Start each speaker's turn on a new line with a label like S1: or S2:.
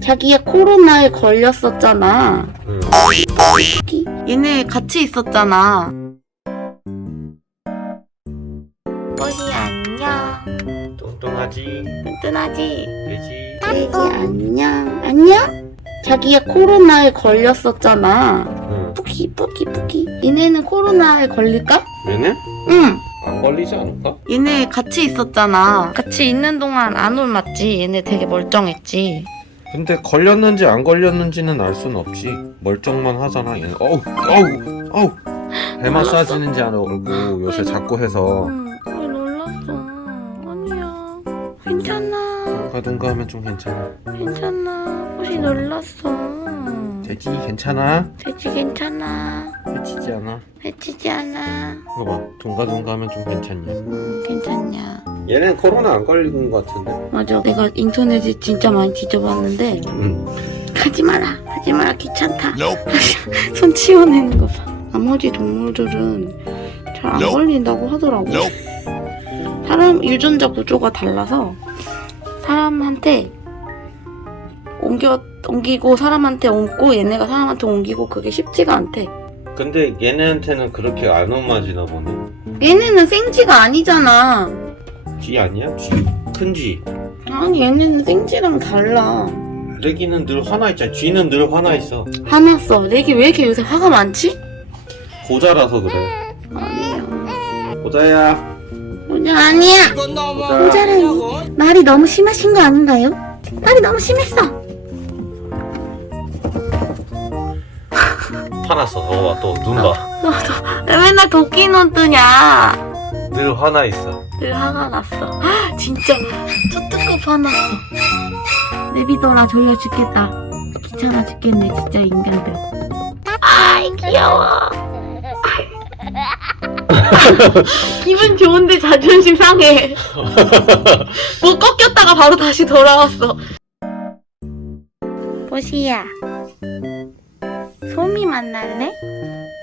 S1: 자기야 코로나에 걸렸었잖아.
S2: 응.
S1: 얘네 같이 있었잖아. 뽀시 안녕.
S2: 뚱뚱하지?
S1: 튼튼하지?
S2: 돼지?
S1: 돼지 안녕. 안녕? 자기야 코로나에 걸렸었잖아.
S2: 응.
S1: 뿌기. 얘네는 코로나에 걸릴까?
S2: 얘네?
S1: 응.
S2: 안 걸리지 않을까?
S1: 얘네 같이 있었잖아. 같이 있는 동안 안 옮았지. 얘네 되게 멀쩡했지.
S2: 근데 걸렸는지 안 걸렸는지는 알 수는 없지. 멀쩡만 하잖아 얘는. 어우 배 마사지는지 안 하고 요새 자꾸 해서
S1: 왜 놀랐어? 아니야. 괜찮아.
S2: 가둔가 하면 좀 괜찮아.
S1: 혹시 놀랐어?
S2: 돼지 괜찮아?
S1: 돼지 괜찮아.
S2: 해치지 않아?
S1: 해치지 않아.
S2: 이거 봐 둥가둥가 하면 좀 괜찮냐?
S1: 괜찮냐.
S2: 얘는 코로나 안 걸린 것 같은데?
S1: 맞아. 내가 인터넷에 진짜 많이 뒤져봤는데
S2: 응.
S1: 하지 마라 귀찮다. 손 치워내는 거 봐. 나머지 동물들은 잘 안 걸린다고 하더라고. 사람 유전자 구조가 달라서 사람한테 옮기고 사람한테 옮고 얘네가 사람한테 옮기고 그게 쉽지가 않대.
S2: 근데 얘네한테는 그렇게 안 옮아지나 보네.
S1: 얘네는 생쥐가 아니잖아.
S2: 쥐 아니야? 쥐? 큰 쥐.
S1: 아니 얘네는 생쥐랑 달라.
S2: 레기는 늘 화나 있잖아. 쥐는 늘 화나 있어.
S1: 화났어. 내게 왜 이렇게 요새 화가 많지?
S2: 고자라서 그래.
S1: 아니야.
S2: 고자야.
S1: 모자 아니야. 모자라니. 말이 너무 심하신 거 아닌가요? 말이 너무 심했어.
S2: 화났어. 저거 봐. 또 눈 봐.
S1: 너도 왜 맨날 도끼 눈 뜨냐?
S2: 늘 화나 있어.
S1: 늘 화가 났어. 진짜 초특급 화났어. 내비둬라 졸려 죽겠다. 귀찮아 죽겠네 진짜 인간들. 아이 귀여워. 기분 좋은데 자존심 상해. 뭐 꺾였다가 바로 다시 돌아왔어. 뽀시야, 소미 만날래?